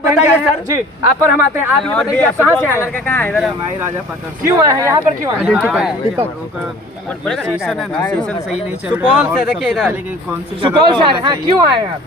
बताइए सर जी, आप पर हम आते हैं। आप ये बताइए आप कहाँ से आए हैं? कहाँ है इधर? राजा पाकर। क्यों आए हैं यहाँ पर? क्यों आए हैं? सेशन है ना, सेशन सही नहीं चल रहा है। सुपौल से देखिए इधर, काउंसिल सुपौल से आ रहे हैं। हाँ, क्यों आए हैं आप?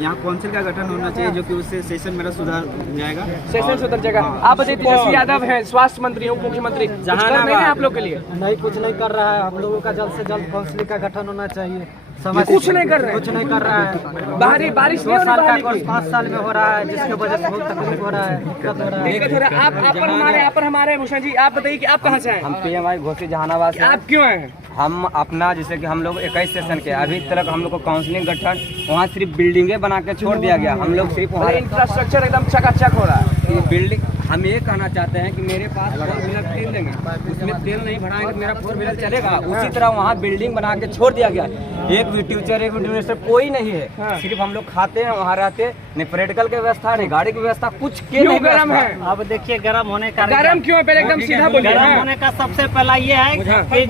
यहाँ काउंसिल का गठन होना चाहिए, जो कि उससे सेशन मेरा सुधार जाएगा। सेशन सुधर जाएगा। आप बताइए, तेजस्वी यादव है स्वास्थ्य मंत्री, उप मुख्यमंत्री, कुछ कर नहीं है आप लोग के लिए? नहीं, कुछ नहीं कर रहा है। हम लोगों का जल्द से जल्द काउंसिल का गठन होना चाहिए। कुछ नहीं कर रहे हैं? कुछ नहीं कर रहा है। बाहरी बारिश 2 साल का कोर्स 5 साल में हो रहा है, जिसकी वजह से बहुत तकलीफ हो रहा है, दिक्कत हो रहा है। दिक्कत हो रहा है। आप पर हमारे भूषण जी, आप बताइए कि आप कहाँ से आए? हम PMI घोसी जहानाबाद से। आप क्यों आए हैं? हम अपना जैसे कि हम लोग 21 सेशन के अभी तक हम लोग को काउंसलिंग गठन वहाँ सिर्फ बिल्डिंगे बना के छोड़ दिया गया। हम लोग सिर्फ वहाँ इंफ्रास्ट्रक्चर एकदम चकाचक हो रहा है। बिल्डिंग, हम ये कहना चाहते हैं कि मेरे पास 4 व्हीलर तेल देंगे, उसमें तेल नहीं भराएंगे तो मेरा 4 व्हीलर चलेगा। उसी तरह वहाँ बिल्डिंग बना के छोड़ दिया गया। एक भी टीचर, एक भी एडमिनिस्ट्रेटर कोई नहीं है। सिर्फ हम लोग खाते हैं, वहाँ रहते हैं। नहीं प्रैक्टिकल की व्यवस्था, नहीं गाड़ी की व्यवस्था, कुछ के नहीं। गरम है। अब देखिए गर्म होने का गरम क्यों है? पहले एकदम सीधा बोलिए। गर्म होने का सबसे पहला ये है कि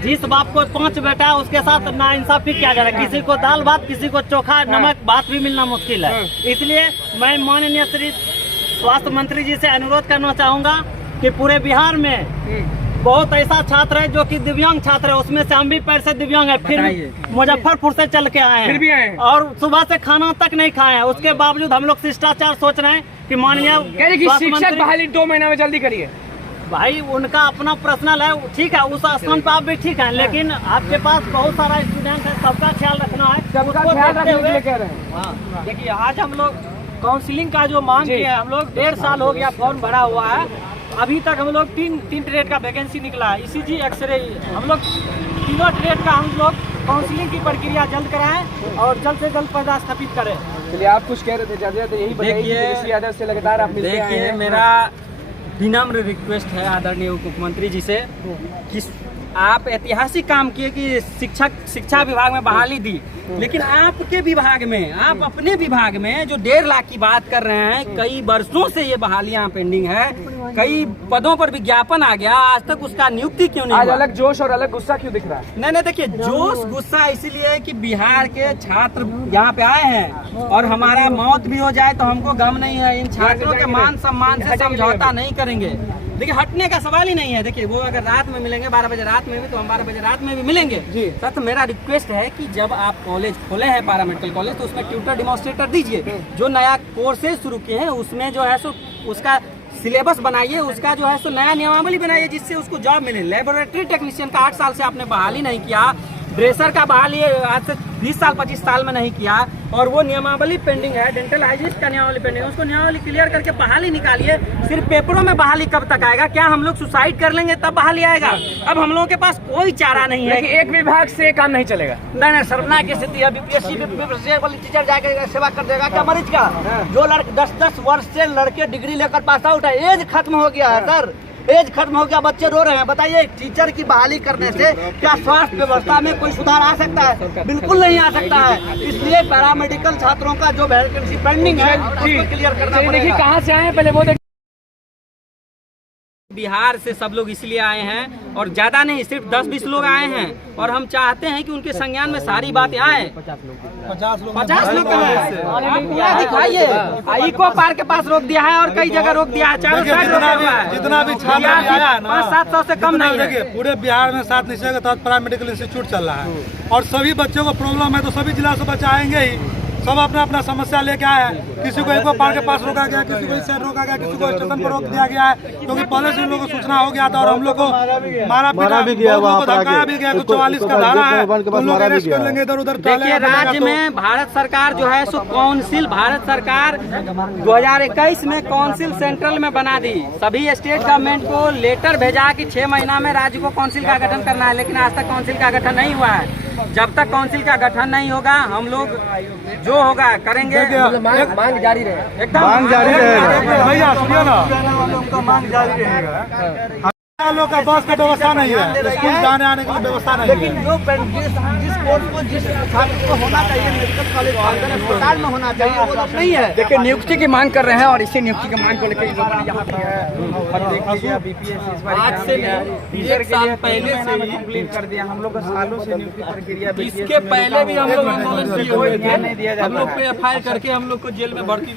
जिस बाप को 5 बेटा है उसके साथ नाइंसाफी किया जा रहा है। किसी को दाल भात, किसी को चोखा नमक भात भी मिलना मुश्किल है। इसलिए मैं माननीय श्री स्वास्थ्य मंत्री जी से अनुरोध करना चाहूँगा कि पूरे बिहार में बहुत ऐसा छात्र है जो कि दिव्यांग छात्र है, उसमें से हम भी पैर से दिव्यांग है, फिर मुजफ्फरपुर से चल के आए हैं, फिर भी आए हैं। और सुबह से खाना तक नहीं खाए हैं। उसके बावजूद हम लोग शिष्टाचार सोच रहे हैं कि माननीय शिक्षक बहाली 2 महीना में जल्दी करिए। भाई उनका अपना पर्सनल है, ठीक है, उस स्थान पर आप भी ठीक है, लेकिन आपके पास बहुत सारा स्टूडेंट है, सबका ख्याल रखना है। सबका ख्याल रखने के लिए कह रहे हैं। देखिए आज हम लोग काउंसिलिंग का जो मांग किया है, हम लोग 1.5 साल हो गया फॉर्म भरा हुआ है। अभी तक हम लोग 3 ट्रेड का वैकेंसी निकला है। ECG, एक्सरे, हम लोग तीनों ट्रेड का हम लोग काउंसिलिंग की प्रक्रिया जल्द कराएं और जल्द से जल्द पदस्थापित करें। चलिए, आप कुछ कह रहे थे, ज्यादा यही बताइए। यादव से लगातार आप मिलते आए हैं। मेरा विनम्र रिक्वेस्ट है आदरणीय उप मुख्यमंत्री जी से कि आप ऐतिहासिक काम किए कि शिक्षा विभाग में बहाली दी, लेकिन आपके विभाग में, आप अपने विभाग में जो 1.5 लाख की बात कर रहे हैं, कई वर्षों से ये बहालियां पेंडिंग है, कई पदों पर विज्ञापन आ गया, आज तक उसका नियुक्ति क्यों नहीं? आज अलग जोश और अलग गुस्सा क्यों दिख रहा है? नहीं, देखिए जोश गुस्सा इसीलिए है कि बिहार के छात्र यहाँ पे आए हैं और हमारा मौत भी हो जाए तो हमको गम नहीं है। इन छात्रों के मान सम्मान से समझौता नहीं करेंगे। देखिए हटने का सवाल ही नहीं है। देखिए वो अगर रात में मिलेंगे 12 बजे रात में भी, तो हम 12 बजे रात में भी मिलेंगे सर। तो मेरा रिक्वेस्ट है कि जब आप कॉलेज खोले हैं पैरामेडिकल कॉलेज, तो उसमें ट्यूटर डेमोन्स्ट्रेटर दीजिए। जो नया कोर्सेज शुरू किए हैं उसमें जो है सो उसका सिलेबस बनाइए, उसका जो है सो नया नियमावली बनाइए जिससे उसको जॉब मिले। लेबोरेटरी टेक्नीशियन का 8 साल से आपने बहाली नहीं किया, ड्रेसर का बहाली आज से 20 साल 25 साल में नहीं किया, और वो नियमावली पेंडिंग है। डेंटल हाइजिनिस्ट का नियमावली पेंडिंग है, उसको नियमावली क्लियर करके बहाली निकालिए। सिर्फ पेपरों में बहाली कब तक आएगा? क्या हम लोग सुसाइड कर लेंगे तब बहाली आएगा? अब हम लोगों के पास कोई चारा नहीं है। एक विभाग से काम नहीं चलेगा। नहीं, शर्मनाक की स्थिति है। BPSC वाली टीचर जाकर सेवा कर देगा क्या मरीज का? जो लड़के 10-10 वर्ष से लड़के डिग्री लेकर पास आउट है, एज खत्म हो गया है सर, एज खत्म हो गया, बच्चे रो रहे हैं। बताइए टीचर की बहाली करने से क्या स्वास्थ्य व्यवस्था में कोई सुधार आ सकता है? बिल्कुल नहीं आ सकता है। इसलिए पैरामेडिकल छात्रों का जो वैकेंसी पेंडिंग है उसको क्लियर करना पड़ेगा। देखिए कहाँ से आए हैं पहले वो बिहार से सब लोग इसलिए आए हैं, और ज्यादा नहीं, सिर्फ 10-20 लोग आए हैं, और हम चाहते हैं कि उनके संज्ञान में सारी बातें आए। 50 लोग दिखाइए। इको पार्क के पास रोक दिया है और कई जगह रोक दिया है। चारों साइड रोका हुआ है। जितना भी छात्र आया है ना, 500-700 से कम नहीं है। पूरे बिहार में 7 निश्चय के तहत पैरामेडिकल इंस्टीट्यूट चल रहा है, और सभी बच्चों को प्रॉब्लम है, तो सभी जिला से बच्चे आएंगे ही। सब अपना अपना समस्या लेके आए हैं। किसी को इको पार्क के पास रोका गया, किसी को इस साइड रोका गया, किसी को स्टेशन पर रोक दिया गया है, क्योंकि पहले से उन लोगों को सूचना हो गया था, और हम लोग को मारा भी गया, धमकाया भी गया। 44 का धारा है, तो लोग अरेस्ट कर लेंगे, इधर उधर। देखिए राज्य में भारत सरकार जो है सो काउंसिल, भारत सरकार 2021 में काउंसिल सेंट्रल में बना दी। सभी स्टेट गवर्नमेंट को लेटर भेजा कि 6 महीना में राज्य को काउंसिल का गठन करना है, लेकिन आज तक काउंसिल का गठन नहीं हुआ है। जब तक काउंसिल का गठन नहीं होगा, हम लोग जो होगा करेंगे। मांग जारी रहे, एकदम मांग जारी रहेगा भैया, सुनिए ना, मांग जारी रहेगा। लोग का बस का व्यवस्था नहीं है, स्कूल जाने आने के लिए व्यवस्था नहीं है। लेकिन जो जिस कोर्स को जिस छात्र को होना चाहिए मेडिकल कॉलेज अस्पताल में होना चाहिए वो लोग नहीं है। देखिए नियुक्ति की मांग कर रहे हैं और इसी नियुक्ति की मांग को लेकर यहाँ पे आज से एक साल पहले से ही कंप्लीट कर दिया हम लोग को, सालों से नियुक्ति प्रक्रिया इसके पहले भी हम लोग आंदोलन किए हुए थे। हम लोग पे FIR करके हम लोग को जेल में भर्ती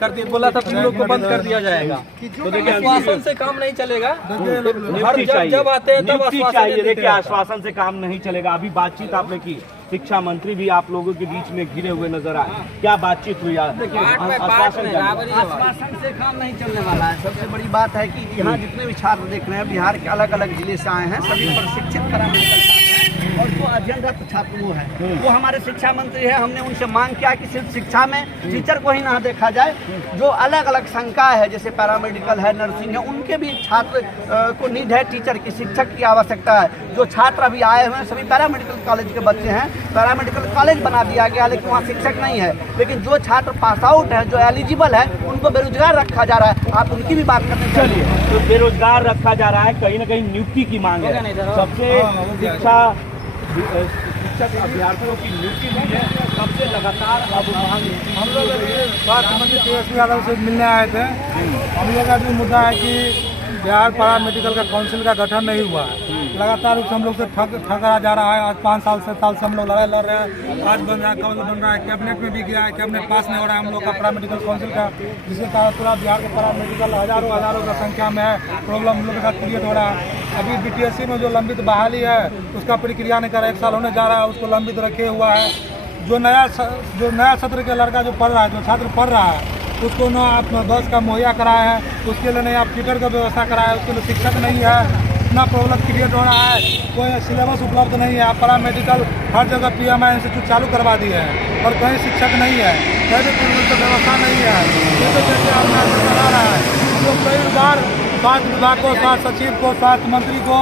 कर दिया, बोला था तुम लोग को बंद कर दिया जाएगा। तो देखिए आश्वासन से काम नहीं चलेगा। जब आते हैं तब चाहिए। देखिए आश्वासन से काम नहीं चलेगा। अभी बातचीत आपने की, शिक्षा मंत्री भी आप लोगों के बीच में घिरे हुए नजर आए, क्या बातचीत हुई? आश्वासन से काम नहीं चलने वाला है। सबसे बड़ी बात है कि यहाँ जितने भी छात्र देख रहे हैं बिहार के अलग अलग जिले से आए हैं, सभी प्रशिक्षित पैरामेडिकल और जो अध्ययनरत छात्र वो है वो हमारे शिक्षा मंत्री है। हमने उनसे मांग किया कि सिर्फ शिक्षा में टीचर को ही ना देखा जाए, जो अलग अलग संकाय है जैसे पैरामेडिकल है, नर्सिंग है, उनके भी छात्र को नीड है टीचर की, शिक्षक की आवश्यकता है। जो छात्र अभी आए हुए हैं सभी पैरामेडिकल कॉलेज के बच्चे हैं, पैरामेडिकल कॉलेज बना दिया गया लेकिन वहाँ शिक्षक नहीं है। लेकिन जो छात्र पास आउट है, जो एलिजिबल है, उनको बेरोजगार रखा जा रहा है। आप उनकी भी बात करने चलिए। तो बेरोजगार रखा जा रहा है, कहीं ना कहीं नियुक्ति की मांग है। सबसे शिक्षक अभ्यर्थियों की नियुक्ति हुई है, सबसे लगातार अब हम लोग स्वास्थ्य मंत्री तेजस्वी यादव से मिलने आए थे। हम लोग का भी मुद्दा है कि बिहार पैरा मेडिकल का काउंसिल का गठन नहीं हुआ है। लगातार रूप से हम लोग से ठकरा जा रहा है। आज 5 साल 7 साल से हम लोग लड़ाई लड़ रहे हैं। आज बन रहा है, कल बन रहा है, कैबिनेट में भी गया है, कैबिनेट पास नहीं हो रहा है हम लोग का पैरा मेडिकल काउंसिल का, जिसके कारण पूरा बिहार के पैरा मेडिकल हजारों का संख्या में है। प्रॉब्लम हम लोग के साथ क्रिएट हो रहा है। अभी BTSC में जो लंबित बहाली है उसका प्रक्रिया नहीं कर रहा, 1 साल होने जा रहा है, उसको लंबित रखे हुआ है। जो नया सत्र के लड़का जो पढ़ रहा है, जो छात्र पढ़ रहा है, उसको न आप बस का मुहैया कराया है, उसके लिए नहीं आप टीचर का व्यवस्था कराया है, उसके लिए शिक्षक नहीं है। इतना प्रॉब्लम क्रिएट हो रहा है, कोई सिलेबस उपलब्ध नहीं है। आप पैरा मेडिकल हर जगह PMI इंस्टीट्यूट चालू करवा दिए हैं और कहीं शिक्षक नहीं है, कहीं भी व्यवस्था नहीं है। जैसे अपना चला रहा है। हम लोग कई बार स्वास्थ्य विभाग को, स्वास्थ्य सचिव को, स्वास्थ्य मंत्री को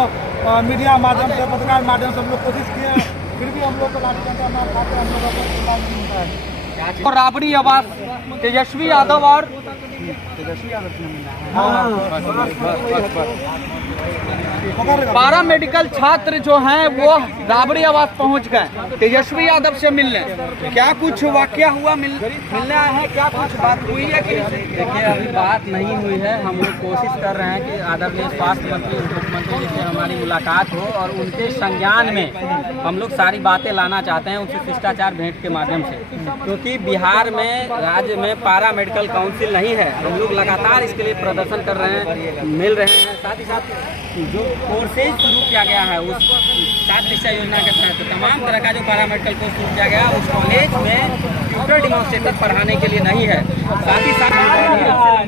मीडिया माध्यम से, पत्रकार माध्यम से हम लोग कोशिश किए, फिर भी हम लोग को लाठी डंडा मार खाते हम लोग और राबड़ी आवास तेजस्वी यादव और पैरा मेडिकल छात्र जो हैं वो राबड़ी आवास पहुंच गए तेजस्वी यादव से मिलने। क्या कुछ वाकया हुआ? मिलने आए हैं, क्या कुछ बात हुई है कि देखिए अभी बात नहीं हुई है। हम लोग कोशिश कर रहे हैं कि आदरणीय स्वास्थ्य मंत्री और मुख्यमंत्री जी से हमारी मुलाकात हो और उनके संज्ञान में हम लोग सारी बातें लाना चाहते हैं उनसे शिष्टाचार भेंट के माध्यम से, क्योंकि बिहार में राज्य में पैरा मेडिकल काउंसिल नहीं है। हम लोग लगातार इसके लिए प्रदर्शन कर रहे हैं, मिल रहे हैं। साथ ही साथ जो कोर्सेज शुरू किया गया है उस 7 दिशा योजना के तहत तमाम तरह का जो पैरा मेडिकल कोर्स शुरू किया गया उस कॉलेज में ट्यूटर डेमोन्स्ट्रेटर पढ़ाने के लिए नहीं है। साथ ही साथ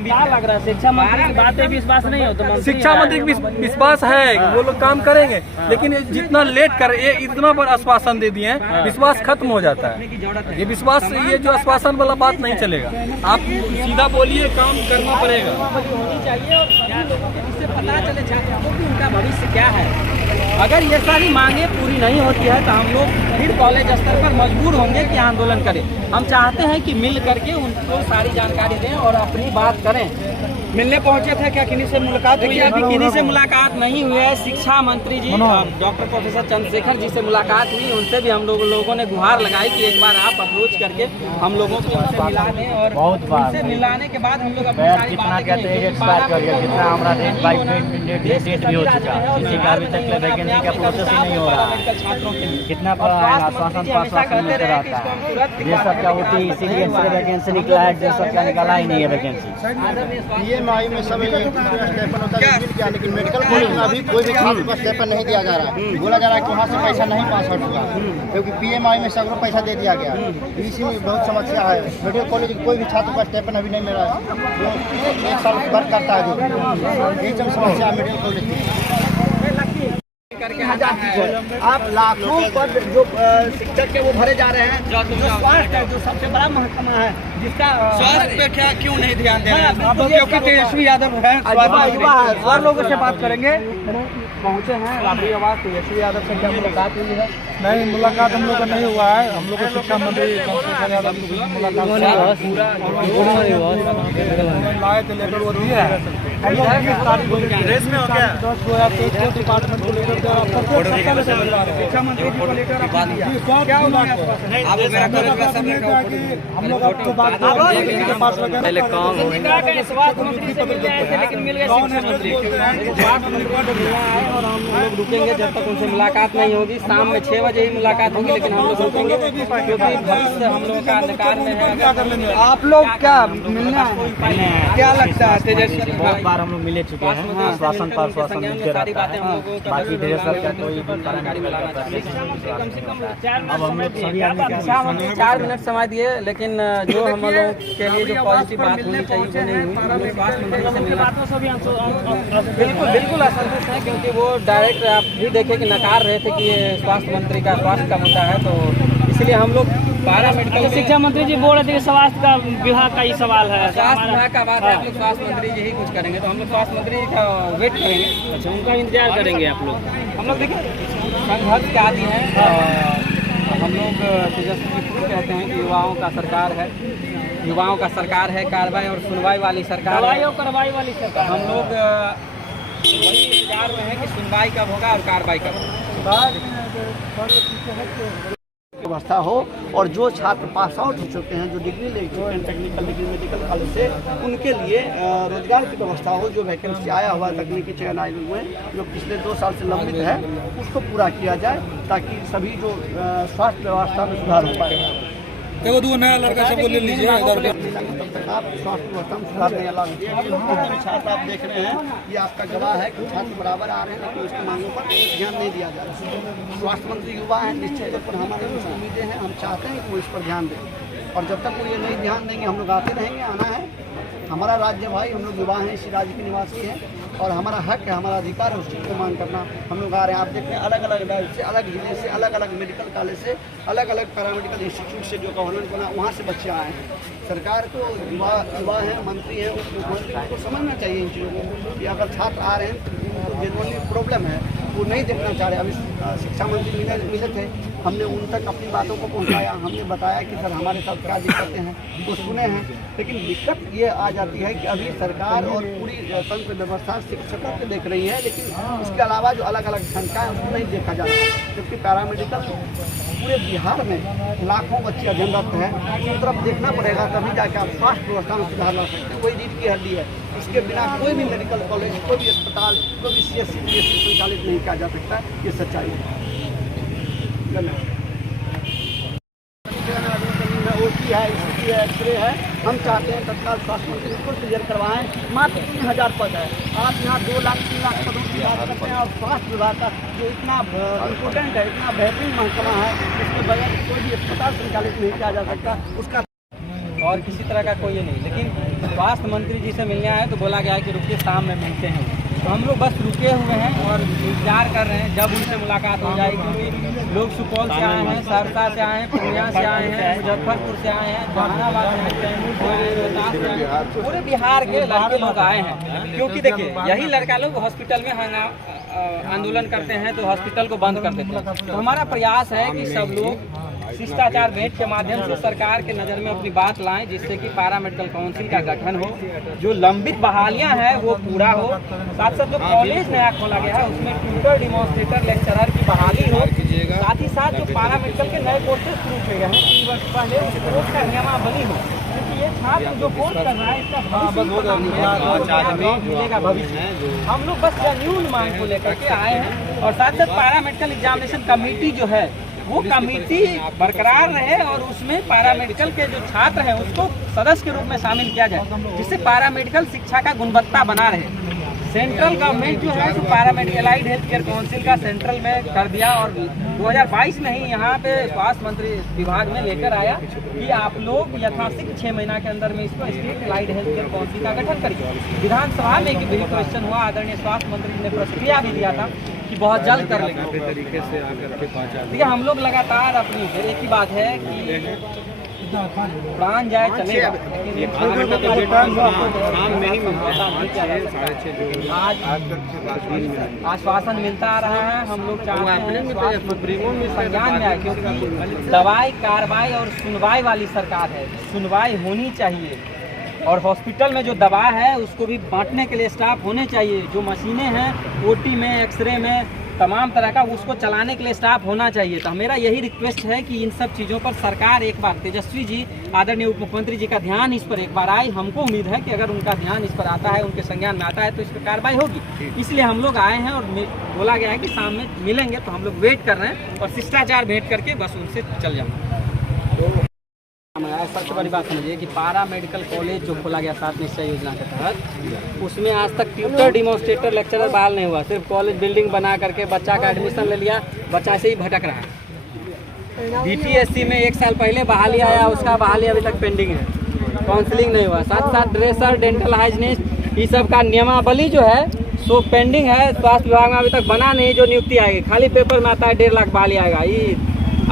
क्या लग रहा है शिक्षा मंत्री की बातें विश्वास नहीं हो तो शिक्षा मंत्री की विश्वास है वो लोग काम करेंगे, लेकिन जितना लेट कर इतना बड़ा आश्वासन दे दिए हैं, विश्वास खत्म हो जाता है। ये विश्वास, ये जो आश्वासन वाला बात नहीं चलेगा। आप सीधा बोलिए, काम करना पड़ेगा। होनी चाहिए और इससे पता चले छात्रों को कि उनका भविष्य क्या है। अगर ये सारी मांगे पूरी नहीं होती है तो हम लोग फिर कॉलेज स्तर पर मजबूर होंगे कि आंदोलन करें। हम चाहते हैं कि मिल करके उनको सारी जानकारी दें और अपनी बात करें। मिलने पहुंचे थे क्या? किन्हीं से मुलाकात हुई? अभी किन्हीं से मुलाकात नहीं हुई है। शिक्षा मंत्री जी डॉक्टर प्रोफेसर चंद्रशेखर जी से मुलाकात हुई, उनसे भी हम लोगों ने गुहार लगाई कि एक बार आप अप्रोच करके हम लोगों को उनसे मिला दें और उनसे मिलाने के बाद हम लोग अपनी सारी बातें करेंगे। जितना हमारा डेट भी हो चुका है, किसी का अभी तक वैकेंसी का प्रोसेस ही नहीं हो रहा है। छात्रों के लिए कितना आश्वासन मिलते रहता है। देशक का होती इसीलिए वैकेंसी निकला है, देशक का निकाला ही नहीं है वैकेंसी। PMI में सब स्टेपन होता है क्या, लेकिन मेडिकल कॉलेज में अभी कोई भी छात्र को स्टेपन नहीं दिया जा रहा है। बोला जा रहा है कि वहाँ से पैसा नहीं पास आउट हुआ, क्योंकि PMI में सगरों पैसा दे दिया गया। इसी में बहुत समस्या है। मेडिकल कॉलेज कोई भी छात्र का स्टेपन अभी नहीं मिला है, जो 1 साल वर्क करता है। जो यही सब समस्या है मेडिकल कॉलेज की। आप लाखों पद जो शिक्षक के वो भरे जा रहे हैं, जो स्वास्थ्य है जो सबसे बड़ा महकमा है, जिसका स्वास्थ्य पे क्या क्यों नहीं ध्यान दे रहे हैं? क्योंकि तेजस्वी यादव है और लोगों से बात करेंगे। पहुंचे हैं राबड़ी आवास, तेजस्वी यादव से क्या मुलाकात हुई है? नहीं, मुलाकात हम लोग का नहीं हुआ है। हम लोग को शिक्षा मंत्री चंद्रशेखर यादव से मुलाकात लाए थे, लेटर वो दिए है। रेस में हो गया 10 डिपार्टमेंट को लेकर शिक्षा मंत्री जी को लेकर क्या हम लोग आपको बात के पास पहले काम स्वास्थ्य मंत्री से मिलने आए थे लेकिन मिल गए शिक्षा मंत्री। स्वास्थ्य मंत्री को मिलना है और हम लोग रुकेंगे जब तक उनसे मुलाकात नहीं होगी। शाम में 6 बजे ही मुलाकात होगी, लेकिन हम लोग रुकेंगे क्योंकि भविष्य हम लोगों का अंधकार में है। आप लोग क्या मिलना क्या लगता है तेजस्वी? बहुत बार हम लोग मिले चुके हैं, आश्वासन पर आश्वासन मिलते रहता है। बाकी ढेर सारा कोई भी अब हम लोग सभी आदमी क्या 4 मिनट समय दिए, लेकिन जो हम लोगों के लिए जो पॉजिटिव बात होनी चाहिए वो नहीं हुई। स्वास्थ्य मंत्री से मिलना बिल्कुल असंतुष्ट है, क्योंकि वो डायरेक्ट आप भी देखे कि नकार रहे थे कि ये स्वास्थ्य मंत्री का स्वास्थ्य का मुद्दा है, तो इसलिए हम लोग पारा मेडिकल शिक्षा मंत्री जी बोल रहे थे कि स्वास्थ्य का विभाग का ही सवाल है, स्वास्थ्य विभाग का बात है। हम लोग स्वास्थ्य मंत्री जी ही कुछ करेंगे, तो हम लोग स्वास्थ्य मंत्री का वेट करेंगे। अच्छा, उनका इंतजार करेंगे आप लोग? हम लोग देखिए संघर्ष के आदि हैं। हम लोग तेजस्वी कहते हैं कि युवाओं का सरकार है, युवाओं का सरकार है, कार्रवाई और सुनवाई वाली सरकार है। कार्रवाई वाली सरकार। हम लोग वही इंतजार में है कि सुनवाई कब होगा और कार्रवाई कब होगा। व्यवस्था हो और जो छात्र पास आउट हो चुके हैं, जो डिग्री ले चुके हैं टेक्निकल डिग्री मेडिकल कॉलेज से, उनके लिए रोजगार की व्यवस्था हो। जो वैकेंसी आया हुआ तकनीकी चयन आयोग में जो पिछले 2 साल से लंबित है, उसको पूरा किया जाए ताकि सभी जो स्वास्थ्य व्यवस्था में सुधार हो पाए। देखो 2 नया लड़का सबको ले लीजिए तब तक आप स्वास्थ्य व्यवस्था में सुधार नहीं ला सकते। छात्र आप देख रहे हैं, ये आपका गवाह है कि छात्र बराबर आ रहे हैं, लेकिन उसकी मांगों पर ध्यान नहीं दिया जा रहा। स्वास्थ्य मंत्री युवा हैं, निश्चित तौर पर हमारे कुछ उम्मीदें हैं, हम चाहते हैं कि वो इस पर ध्यान दें, और जब तक वो ये नहीं ध्यान देंगे हम लोग आते रहेंगे। आना है हमारा राज्य भाई, हम लोग युवा हैं, इसी राज्य के निवासी हैं और हमारा हक है, हमारा अधिकार है उस चीज़ को मांग करना। हम लोग आ रहे हैं, आप देख रहे हैं अलग अलग राज्य से, अलग जिले से, अलग अलग मेडिकल कॉलेज से, अलग अलग पैरामेडिकल इंस्टीट्यूट से जो गवर्नमेंट बना वहाँ से बच्चे आए हैं। सरकार को युवा हैं, मंत्री हैं, उस मुख्यमंत्री को समझना चाहिए इन चीज़ों को कि अगर छात्र आ रहे हैं तो जेनुअनली प्रॉब्लम है, वो नहीं देखना चाह रहे। अभी शिक्षा मंत्री मिले थे, हमने उन तक अपनी बातों को पहुंचाया, हमने बताया कि सर हमारे साथ क्या दिक्कतें हैं, वो सुने हैं। लेकिन दिक्कत ये आ जाती है कि अभी सरकार और पूरी तंत्र व्यवस्था शिक्षकों को देख रही है, लेकिन उसके अलावा जो अलग अलग संख्या है उसको नहीं देखा जा रहा। जबकि पैरामेडिकल पूरे बिहार में लाखों बच्चे अध्ययनरत हैं, उस तरफ देखना पड़ेगा, तभी जाके आप स्वास्थ्य व्यवस्था में सुधार ला सकते हैं। कोई रीढ़ की हड्डी है, इसके बिना कोई भी मेडिकल कॉलेज, कोई भी अस्पताल, कोई भी CSC PSC संचालित नहीं किया जा सकता। ये सच्चाई है। OT है, ST है, एक्सरे है, हम चाहते हैं तत्काल स्वास्थ्य मंत्री इसको क्लियर करवाएं। मात्र 3000 पद है, आप यहाँ 2 लाख 3 लाख पदों की बात करते हैं और स्वास्थ्य विभाग का जो इतना इम्पोर्टेंट है, इतना बेहतरीन महकमा है, उसके बगैर कोई भी अस्पताल संचालित नहीं किया जा सकता। उसका और किसी तरह का कोई ये नहीं। लेकिन स्वास्थ्य मंत्री जी से मिलने आए तो बोला गया है कि रुकिए शाम में मिलते हैं, तो हम लोग बस रुके हुए हैं और इंतजार कर रहे हैं जब उनसे मुलाकात हो जाएगी। क्योंकि लोग सुपौल से आए हैं, सहरसा से आए हैं, पूर्णिया से आए हैं, मुजफ्फरपुर से आए हैं, जहानाबाद से आए हैं, पूरे बिहार के लड़के लोग आए हैं। क्योंकि देखिए यही लड़का लोग हॉस्पिटल में आंदोलन करते हैं तो हॉस्पिटल को बंद कर देते हैं। तो हमारा प्रयास है कि सब लोग शिष्टाचार भेंट के माध्यम से सरकार के नज़र में अपनी बात लाएं, जिससे कि पैरा मेडिकल काउंसिल का गठन हो, जो लंबित बहालियां हैं वो पूरा हो, साथ साथ जो कॉलेज नया खोला गया है उसमें ट्यूटर, डिमॉन्स्ट्रेटर, लेक्चरर की बहाली हो, साथ ही साथ जो पैरा मेडिकल के नए कोर्सेज शुरू किए गए हैं 3 वर्ष पहले उस कोर्स का नियमावली हो, क्योंकि ये छात्र जो कोर्स कर रहा है इसका मिलेगा भविष्य। हम लोग बस जेन्युइन मांग को लेकर के आए हैं और साथ साथ पैरा मेडिकल एग्जामिनेशन कमेटी जो है वो कमेटी बरकरार रहे और उसमें पैरामेडिकल के जो छात्र हैं उसको सदस्य के रूप में शामिल किया जाए, जिससे पैरामेडिकल शिक्षा का गुणवत्ता बना रहे। सेंट्रल गवर्नमेंट जो है तो paramedical allied health care council का सेंट्रल में कर दिया और 2022 में ही यहाँ पे स्वास्थ्य मंत्री विभाग में लेकर आया कि आप लोग यथाशीघ्र 6 महीना के अंदर में इसको state allied health care council का गठन करिए। विधानसभा में एक बिल क्वेश्चन हुआ, आदरणीय स्वास्थ्य मंत्री ने प्रतिक्रिया भी दिया था कि बहुत जल्द कर लेंगे। देखिए हम लोग लगातार अपनी एक ही बात है कि प्राण जाए चलेगा, आश्वासन मिलता आ रहा है। हम लोग चाहते हैं संज्ञान में आए, क्योंकि दवाई, कार्रवाई और सुनवाई वाली सरकार है, सुनवाई होनी चाहिए। और हॉस्पिटल में जो दवा है उसको भी बांटने के लिए स्टाफ होने चाहिए। जो मशीनें हैं ओटी में, एक्सरे में, तमाम तरह का उसको चलाने के लिए स्टाफ होना चाहिए। तो मेरा यही रिक्वेस्ट है कि इन सब चीज़ों पर सरकार एक बार, तेजस्वी जी आदरणीय उप मुख्यमंत्री जी का ध्यान इस पर एक बार आए। हमको उम्मीद है कि अगर उनका ध्यान इस पर आता है, उनके संज्ञान में आता है तो इस पर कार्रवाई होगी। इसलिए हम लोग आए हैं और बोला गया है कि शाम में मिलेंगे, तो हम लोग वेट कर रहे हैं और शिष्टाचार भेंट करके बस उनसे चल जाएंगे। सबसे बड़ी बात समझिए कि पारा मेडिकल कॉलेज जो खोला गया 7 निश्चय योजना के तहत, उसमें आज तक ट्यूटर, डिमॉन्स्ट्रेटर, लेक्चरर बहाल नहीं हुआ। सिर्फ कॉलेज बिल्डिंग बना करके बच्चा का एडमिशन ले लिया, बच्चा ऐसे ही भटक रहा है। बीटीएससी में 1 साल पहले बहाली आया, उसका बहाली अभी तक पेंडिंग है, काउंसलिंग नहीं हुआ। साथ साथ ड्रेसर, डेंटल हाइजीनिस्ट, ये सब का नियमावली जो है सो पेंडिंग है। स्वास्थ्य विभाग में अभी तक बना नहीं, जो नियुक्ति आएगी खाली पेपर में आता है 1.5 लाख बहाली आएगा। ये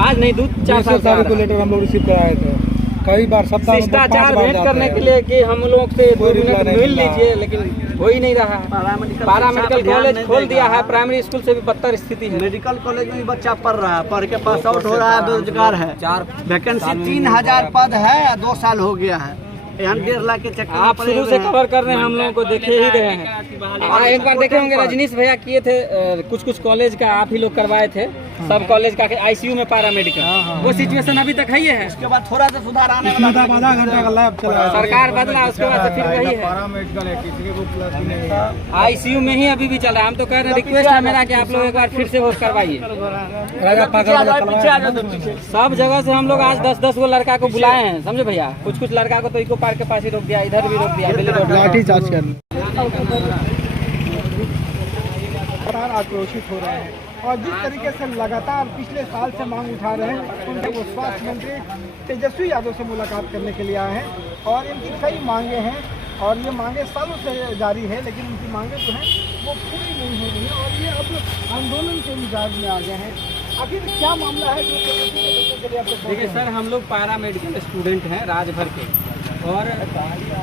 आज नहीं 2-4 साल को लेटर हम लोग रिसीव कराए थे कई बार। शिष्टाचार भेंट करने के लिए कि हम लोग से 2 मिनट मिल लीजिए, लेकिन हो ही नहीं रहा है। पारा मेडिकल कॉलेज खोल दिया है, प्राइमरी स्कूल से भी बदतर स्थिति है। मेडिकल कॉलेज में भी बच्चा पढ़ रहा है, पढ़ के पास आउट हो रहा है, बेरोजगार है। वैकेंसी 3000 पद है, 2 साल हो गया है। यहाँ 1.5 लाख के चक्कर आप शुरू से कवर कर रहे हैं, हम लोगों को देखे ही गए हैं। एक बार देखे होंगे रजनीश भैया किए थे, कुछ कॉलेज का आप ही लोग करवाए थे, सब कॉलेज का आईसीयू में पारा मेडिकल। वो सिचुएशन अभी तक है ही है। उसके बाद थोड़ा सा सुधार आने वाला, आधा घंटा का लैब चला, सरकार बदला, उसके बाद फिर वही है। आईसीयू में ही अभी भी चल रहा है। हम तो कह रहे हैं, रिक्वेस्ट है मेरा कि आप लोग एक बार फिर से वो करवाइए। सब जगह से हम लोग आज 10-10 गो लड़का को बुलाए हैं, समझे भैया। कुछ लड़का को तो इको पार्क के पास ही रोक दिया, इधर भी रोक दिया, लाठी चार्ज आक्रोशित हो रहे हैं। और जिस तरीके से लगातार पिछले साल से मांग उठा रहे हैं, उनके वो स्वास्थ्य मंत्री तेजस्वी यादव से मुलाकात करने के लिए आए हैं और इनकी कई मांगे हैं और ये मांगे सालों से जारी है, लेकिन उनकी मांगे जो हैं वो पूरी नहीं हो रही है और ये अब आंदोलन के मिजाज में आ गए हैं। आखिर क्या मामला है जो? देखिए सर, हम लोग पारा मेडिकल स्टूडेंट हैं राज्य भर के, और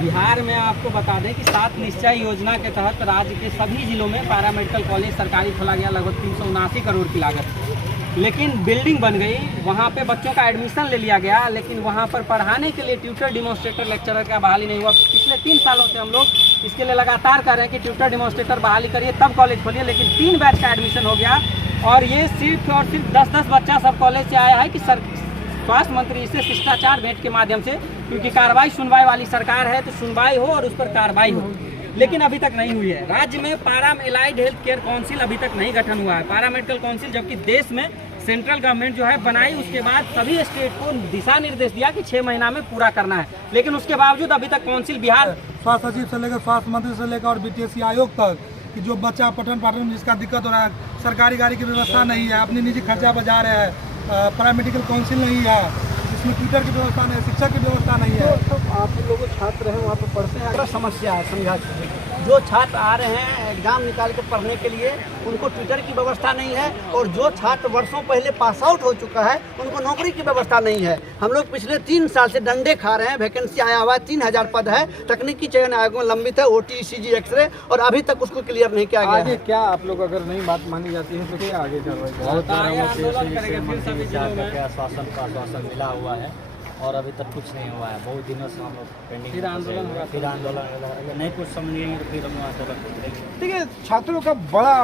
बिहार में आपको बता दें कि 7 निश्चय योजना के तहत राज्य के सभी जिलों में पारा मेडिकल कॉलेज सरकारी खोला गया, लगभग 379 करोड़ की लागत। लेकिन बिल्डिंग बन गई, वहाँ पे बच्चों का एडमिशन ले लिया गया, लेकिन वहाँ पर पढ़ाने के लिए ट्यूटर, डिमॉन्स्ट्रेटर, लेक्चरर का बहाली नहीं हुआ। पिछले 3 सालों से हम लोग इसके लिए लगातार कर रहे हैं कि ट्यूटर, डिमॉन्स्ट्रेटर बहाली करिए, तब कॉलेज खोलिए, लेकिन 3 बैच का एडमिशन हो गया। और ये सिर्फ और सिर्फ 10-10 बच्चा सब कॉलेज से आया है कि स्वास्थ्य मंत्री से शिष्टाचार भेंट के माध्यम से, क्योंकि कार्रवाई सुनवाई वाली सरकार है तो सुनवाई हो और उस पर कार्रवाई हो, लेकिन अभी तक नहीं हुई है। राज्य में पारा एलाइड हेल्थ केयर काउंसिल अभी तक नहीं गठन हुआ है, पारा मेडिकल काउंसिल, जबकि देश में सेंट्रल गवर्नमेंट जो है बनाई, उसके बाद सभी स्टेट को दिशा निर्देश दिया कि 6 महीना में पूरा करना है, लेकिन उसके बावजूद अभी तक काउंसिल बिहार स्वास्थ्य सचिव से लेकर स्वास्थ्य मंत्री से लेकर और बीटीएससी आयोग तक कि जो बच्चा पठन पाठन में जिसका दिक्कत हो रहा है, सरकारी गाड़ी की व्यवस्था नहीं है, अपनी निजी खर्चा बजा रहे हैं, पारा मेडिकल काउंसिल नहीं है, इसमें ट्यूटर की व्यवस्था नहीं है, शिक्षक की व्यवस्था नहीं है। तो आप लोग छात्र हैं, वहाँ पर पढ़ते हैं, क्या समस्या है समझा। जो छात्र आ रहे हैं एग्जाम निकाल के पढ़ने के लिए, उनको ट्यूटर की व्यवस्था नहीं है, और जो छात्र वर्षों पहले पास आउट हो चुका है उनको नौकरी की व्यवस्था नहीं है। हम लोग पिछले 3 साल से डंडे खा रहे हैं, वैकेंसी आया हुआ है, 3000 पद है, तकनीकी चयन आयोग में लंबित है, OT, ECG, एक्सरे, और अभी तक उसको क्लियर नहीं किया गया है। आगे क्या आप लोग अगर नहीं बात मानी जाती है तो क्या आगे कार्रवाई? आश्वासन मिला हुआ है और अभी तक कुछ नहीं हुआ है। बहुत दिनों से हम लोग पेंडिंग, फिर आंदोलन नहीं कुछ समझेंगे तो फिर हम आंदोलन करेंगे। देखिए, छात्रों का बड़ा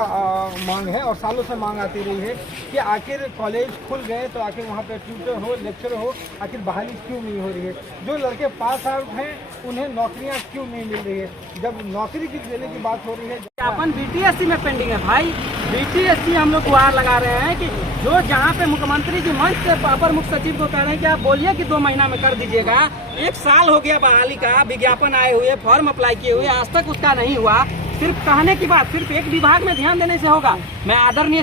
मांग है और सालों से मांग आती रही है कि आखिर कॉलेज खुल गए तो आखिर वहाँ पे ट्यूटर हो, लेक्चर हो, आखिर बहाली क्यों नहीं हो रही है? जो लड़के पास आउट हैं उन्हें नौकरियाँ क्यों नहीं मिल रही है? जब नौकरी की देने की बात हो रही है, अपन बीटीएससी में पेंडिंग है भाई। बीटीएससी हम लोग गुहार लगा रहे हैं कि जो जहाँ पे मुख्यमंत्री जी मंच से अपर मुख्य सचिव को कह रहे हैं कि आप बोलिए कि 2 महीना में कर दीजिएगा। 1 साल हो गया बहाली का, विज्ञापन आए हुए, फॉर्म अप्लाई किए हुए, आज तक उसका नहीं हुआ। सिर्फ कहने की बात, सिर्फ एक विभाग में ध्यान देने से होगा। मैं आदरणीय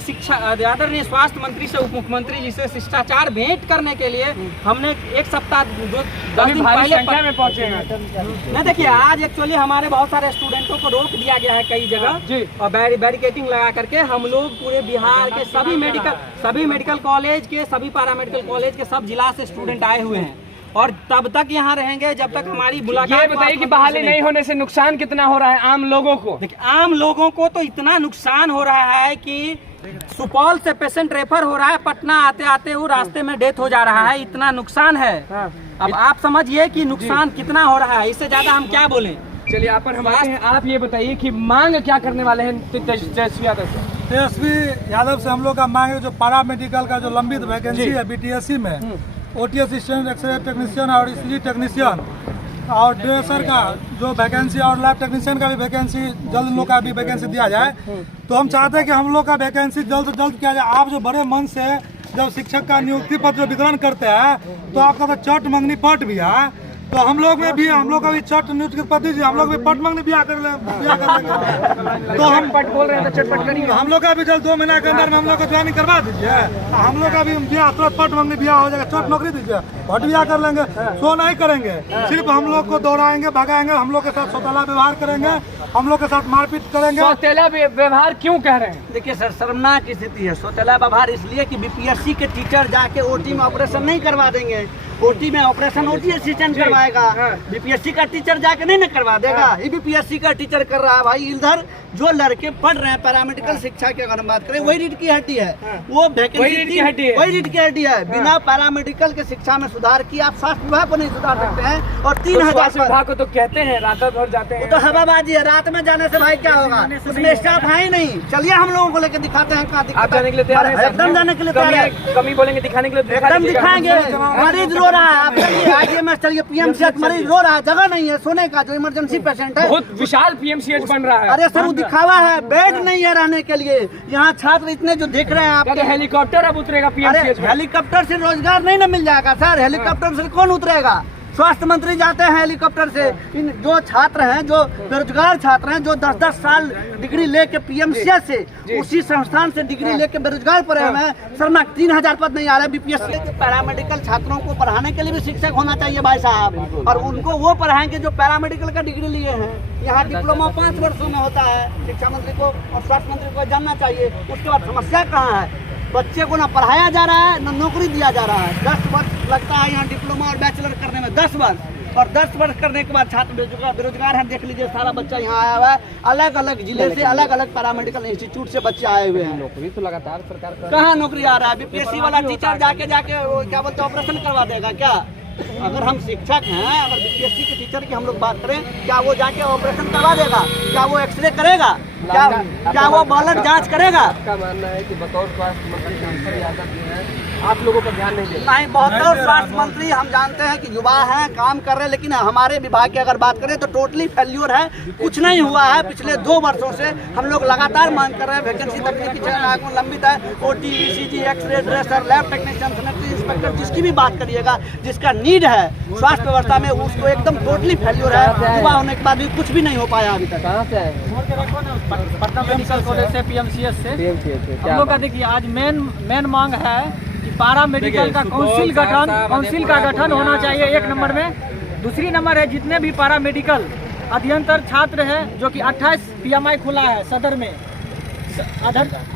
स्वास्थ्य मंत्री से, उप मुख्यमंत्री जी से शिष्टाचार भेंट करने के लिए हमने 1 सप्ताह 10 दिन पहले में पहुंचे हैं। नहीं, देखिए, आज एक्चुअली हमारे बहुत सारे स्टूडेंटों को रोक दिया गया है कई जगह और बैरिकेटिंग लगा करके। हम लोग पूरे बिहार के सभी मेडिकल कॉलेज के, सभी पारा मेडिकल कॉलेज के सब जिला से स्टूडेंट आए हुए हैं और तब तक यहाँ रहेंगे जब तक हमारी मुलाकात। ये बताइए कि बहाली नहीं होने से नुकसान कितना हो रहा है आम लोगों को? देखिए, आम लोगों को तो इतना नुकसान हो रहा है कि सुपौल से पेशेंट रेफर हो रहा है, पटना आते आते वो रास्ते में डेथ हो जा रहा है, इतना नुकसान है। अब आप समझिए कि नुकसान कितना हो रहा है, इससे ज्यादा हम क्या बोलें। चलिए आप पर हम आते हैं, आप ये बताइए कि मांग क्या करने वाले हैं तेजस्वी यादव से? तेजस्वी यादव से हम लोग का मांग है जो पैरा मेडिकल का जो लंबित वैकेंसी है बीटीएससी में, ओटी असिस्टेंट, एक्सरे टेक्नीशियन और ईसीजी टेक्नीशियन और ड्रेसर का जो वैकेंसी और लैब टेक्नीशियन का भी वैकेंसी जल्द लोग का भी वैकेंसी दिया जाए। तो हम चाहते हैं कि हम लोग का वैकेंसी जल्द से जल्द किया जाए। आप जो बड़े मन से जब शिक्षक का नियुक्ति पत्र वितरण करते हैं तो आपका तो चट मंगनी पट भी है, तो हम लोग में भी हम लोग का भी चट नियुक्ति पत्र दीजिए, हम लोग भी पट मंगनी ब्याह कर लेंगे। तो हम पट बोल रहे हैं तो चटपट करिए। हम लोग का भी जल्द 2 महीना के अंदर में हम लोग को ज्वाइनिंग करवा दीजिए, हम लोग का भी ब्याह तुरंत पट मंगनी ब्याह हो जाएगा, चट नौकरी दीजिए, पट ब्याह कर लेंगे। सो नहीं करेंगे, सिर्फ हम लोग को दौड़ाएंगे, भगाएंगे, हम लोग के साथ सौतेला व्यवहार करेंगे, हम लोग के साथ मारपीट करेंगे। सौतेला व्यवहार क्यों कह रहे हैं? देखिए सर, शर्मनाक स्थिति है। सौतेला व्यवहार इसलिए कि बीपीएससी के टीचर जाके ओटी में ऑपरेशन नहीं करवा देंगे, ओटी में ऑपरेशन ओटी असिस्टेंट करवाएगा, बीपीएससी का टीचर जाके नहीं न करवा देगा। ये बीपीएससी का टीचर कर रहा है भाई। इधर जो लड़के पढ़ रहे हैं पैरामेडिकल शिक्षा की अगर हम बात करें, वही रीढ़ की हड्डी है, वो वैकेंसी वही रीढ़ की हड्डी है। बिना पैरामेडिकल के शिक्षा में सुधार की आप स्वास्थ्य विभाग को नहीं सुधार सकते हैं। और 3000 विभाग को तो कहते हैं रात भर जाते हैं, तो हवाबाजी है। रात में जाने से भाई क्या होगा, उसमें स्टाफ है ही नहीं। चलिए हम लोगों को लेकर दिखाते हैं कहाँ आप जाने के लिए तैयार हैं? एकदम जाने के लिए तैयार है। कमी बोलेंगे दिखाने के लिए एकदम दिखाएंगे। मरीज रो रहा है, आप चलिए आईजीएमएस चलिए, पीएमसीएच मरीज रो रहा है, जगह नहीं है सोने का, जो इमरजेंसी पेशेंट है। बहुत विशाल पीएमसीएच बन रहा है। अरे सर वो दिखावा है, बेड नहीं है रहने के लिए। यहाँ छात्र इतने जो देख रहे हैं आप, हेलीकॉप्टर अब उतरेगा पीएमसीएच में। हेलीकॉप्टर से रोजगार नहीं न मिल जाएगा सर, हेलीकॉप्टर से कौन उतरेगा? स्वास्थ्य मंत्री जाते हैं हेलीकॉप्टर से। इन जो छात्र हैं, जो बेरोजगार छात्र हैं, जो 10-10 साल डिग्री लेके पीएमसीएच से उसी संस्थान से डिग्री लेके बेरोजगार पड़े हुए हैं। सर ना 3000 पद नहीं आ रहे बीपीएससी। पैरामेडिकल छात्रों को पढ़ाने के लिए भी शिक्षक होना चाहिए भाई साहब, और उनको वो पढ़ाएंगे जो पैरामेडिकल का डिग्री लिए हैं। यहाँ डिप्लोमा 5 वर्षों में होता है। शिक्षा मंत्री को और स्वास्थ्य मंत्री को जानना चाहिए। उसके बाद समस्या कहाँ है? बच्चे को ना पढ़ाया जा रहा है, ना नौकरी दिया जा रहा है। 10 वर्ष लगता है यहाँ डिप्लोमा और बैचलर करने में, 10 वर्ष। और 10 वर्ष करने के बाद छात्र बेरोजगार है। देख लीजिए सारा बच्चा यहाँ आया हुआ है, अलग अलग जिले से, अलग अलग पैरामेडिकल इंस्टीट्यूट से बच्चे आए हुए हैं। नौकरी तो लगातार सरकार कहाँ नौकरी आ रहा है? बीपीएससी वाला टीचर जाके क्या बोलते हैं, ऑपरेशन करवा देगा क्या? अगर हम शिक्षक हैं, अगर बीपीएससी के टीचर की हम लोग बात करें, क्या वो जाके ऑपरेशन करवा देगा? क्या वो एक्सरे करेगा? क्या वो ब्लड जांच करेगा? आपका मानना है कि बतौर स्वास्थ्य मंत्री सांसद यादव जी हैं, आप लोगों पर ध्यान नहीं देते? नहीं, बहुत स्वास्थ्य मंत्री हम जानते हैं कि युवा हैं, काम कर रहे हैं, लेकिन हमारे विभाग की अगर बात करें तो टोटली फेल्यूर है। कुछ नहीं हुआ है। पिछले 2 वर्षों से हम लोग लगातार मांग कर रहे हैं। वैकेंसी तकनीकी लंबित है, OT, ECG, X-ray, dresser, lab technician, sanitary inspector, जिसकी भी बात करिएगा, जिसका नीड है स्वास्थ्य व्यवस्था में, उसको एकदम टोटली फेल्यूर है। युवा होने के बाद भी कुछ भी नहीं हो पाया अभी तक। कहाँ से आए? पटना मेडिकल कॉलेज से, पीएमसीएच से। हम लोग का देखिए आज मेन मांग है कि पैरा मेडिकल का काउंसिल का गठन होना चाहिए 1 नंबर में। दूसरी नंबर है जितने भी पैरा मेडिकल अध्ययनतर छात्र हैं, जो कि 28 पीएमआई खुला है सदर में,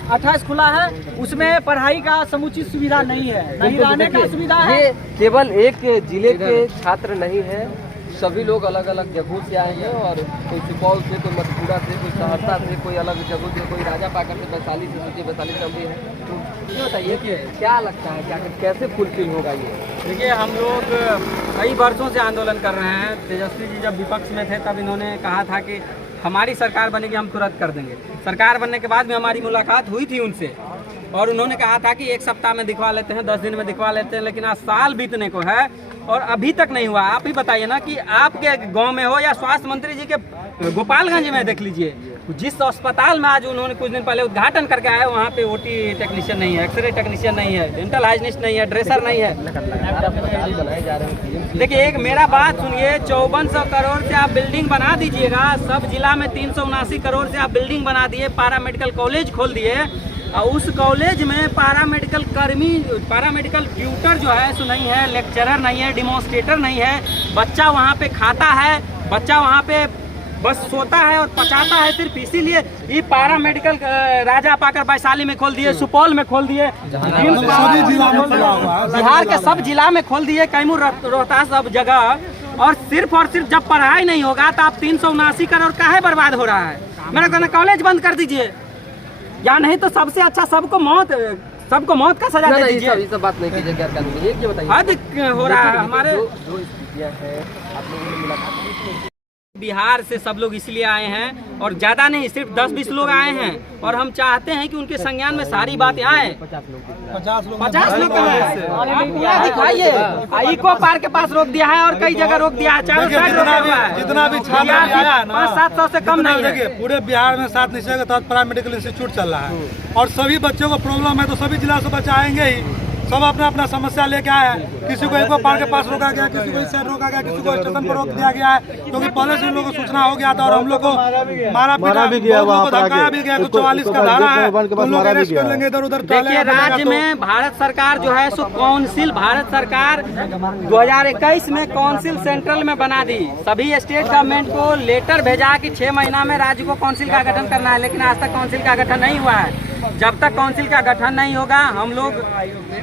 28 खुला है, उसमें पढ़ाई का समुचित सुविधा नहीं है, नहीं रहने का सुविधा है। ये केवल एक जिले के छात्र नहीं है, सभी लोग अलग अलग जगहों से आए हैं, और कोई सुपौल से, कोई मधेपुरा से, कोई सहरसा से, कोई अलग जगहों से, कोई राजापाकर से, वैशाली से, सोचिए वैशाली से भी है। तो ये बताइए कि क्या लगता है, क्या कैसे फुलफिल होगा ये? देखिए हम लोग कई वर्षों से आंदोलन कर रहे हैं। तेजस्वी जी जब विपक्ष में थे तब इन्होंने कहा था कि हमारी सरकार बनेगी, हम तुरंत कर देंगे। सरकार बनने के बाद में हमारी मुलाकात हुई थी उनसे, और उन्होंने कहा था कि 1 सप्ताह में दिखवा लेते हैं, 10 दिन में दिखवा लेते हैं, लेकिन आज साल बीतने को है और अभी तक नहीं हुआ। आप ही बताइए ना कि आपके गांव में हो या स्वास्थ्य मंत्री जी के गोपालगंज में देख लीजिए, जिस अस्पताल में आज उन्होंने कुछ दिन पहले उद्घाटन करके आए, वहाँ पे ओटी टेक्नीशियन नहीं है, एक्सरे टेक्नीशियन नहीं है, डेंटल हाइजीनिस्ट नहीं है, ड्रेसर नहीं है। देखिए एक मेरा बात सुनिए, 5400 करोड़ से आप बिल्डिंग बना दीजिएगा, सब जिला में 379 करोड़ से आप बिल्डिंग बना दिए, पैरामेडिकल कॉलेज खोल दिए, और उस कॉलेज में पैरामेडिकल कर्मी, पैरामेडिकल ट्यूटर जो है सो नहीं है, लेक्चरर नहीं है, डिमॉन्स्ट्रेटर नहीं है। बच्चा वहाँ पे खाता है, बच्चा वहाँ पे बस सोता है और पचाता है, सिर्फ इसीलिए ये पैरामेडिकल राजापाकर वैशाली में खोल दिए, सुपौल में खोल दिए, बिहार के सब जिला में खोल दिए, कैमूर, रोहतास, सब जगह। और सिर्फ जब पढ़ाई नहीं होगा तो आप 379 करोड़ काहे बर्बाद हो रहा है? मेरा कहना कॉलेज बंद कर दीजिए, या नहीं तो सबसे अच्छा सबको मौत, सबको मौत का सजा दे दीजिए। ये सब बात नहीं कीजिए गैर कानूनी, ये बताइए हद हो रहा है हमारे जो स्थितियाँ हैं आप लोगों ने मुलाकात। बिहार से सब लोग इसलिए आए हैं और ज्यादा नहीं, सिर्फ 10-20 लोग आए हैं और हम चाहते हैं कि उनके संज्ञान में सारी बातें आए। 50 लोग 50 लोग पूरा दिखाइए। इको पार्क के पास रोक दिया है और कई जगह रोक दिया है, चारों साइड रोका हुआ है। जितना भी छात्र आया है ना, 500-700 से कम नहीं है। देखिए पूरे बिहार में 7 निश्चय के तहत प्राइमरी मेडिकल इंस्टीट्यूट चल रहा है और सभी बच्चों को प्रॉब्लम है तो सभी जिला से बच्चे आएंगे ही। सब अपना अपना समस्या लेके आए हैं। किसी को इको पार्क के पास रोका गया, किसी को इस साइड रोका गया, किसी को स्टेशन पर रोक दिया गया है, क्योंकि पहले से उन लोगों को सूचना हो गया था और हम लोग को मारा भी गया, धमकाया भी गया। 44 का धारा है, उन लोग अरेस्ट कर लेंगे इधर उधर। देखिए राज्य में भारत सरकार जो है सो काउंसिल, भारत सरकार 2021 में काउंसिल सेंट्रल में बना दी। सभी स्टेट गवर्नमेंट को लेटर भेजा कि 6 महीना में राज्य को काउंसिल का गठन करना है, लेकिन आज तक काउंसिल का गठन नहीं हुआ है। जब तक काउंसिल का गठन नहीं होगा हम लोग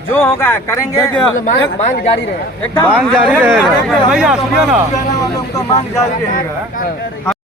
जो होगा करेंगे। मांग जारी रहे, एकदम मांग जारी रहेगा भैया, सुनिए ना। मांग जारी रहेगा।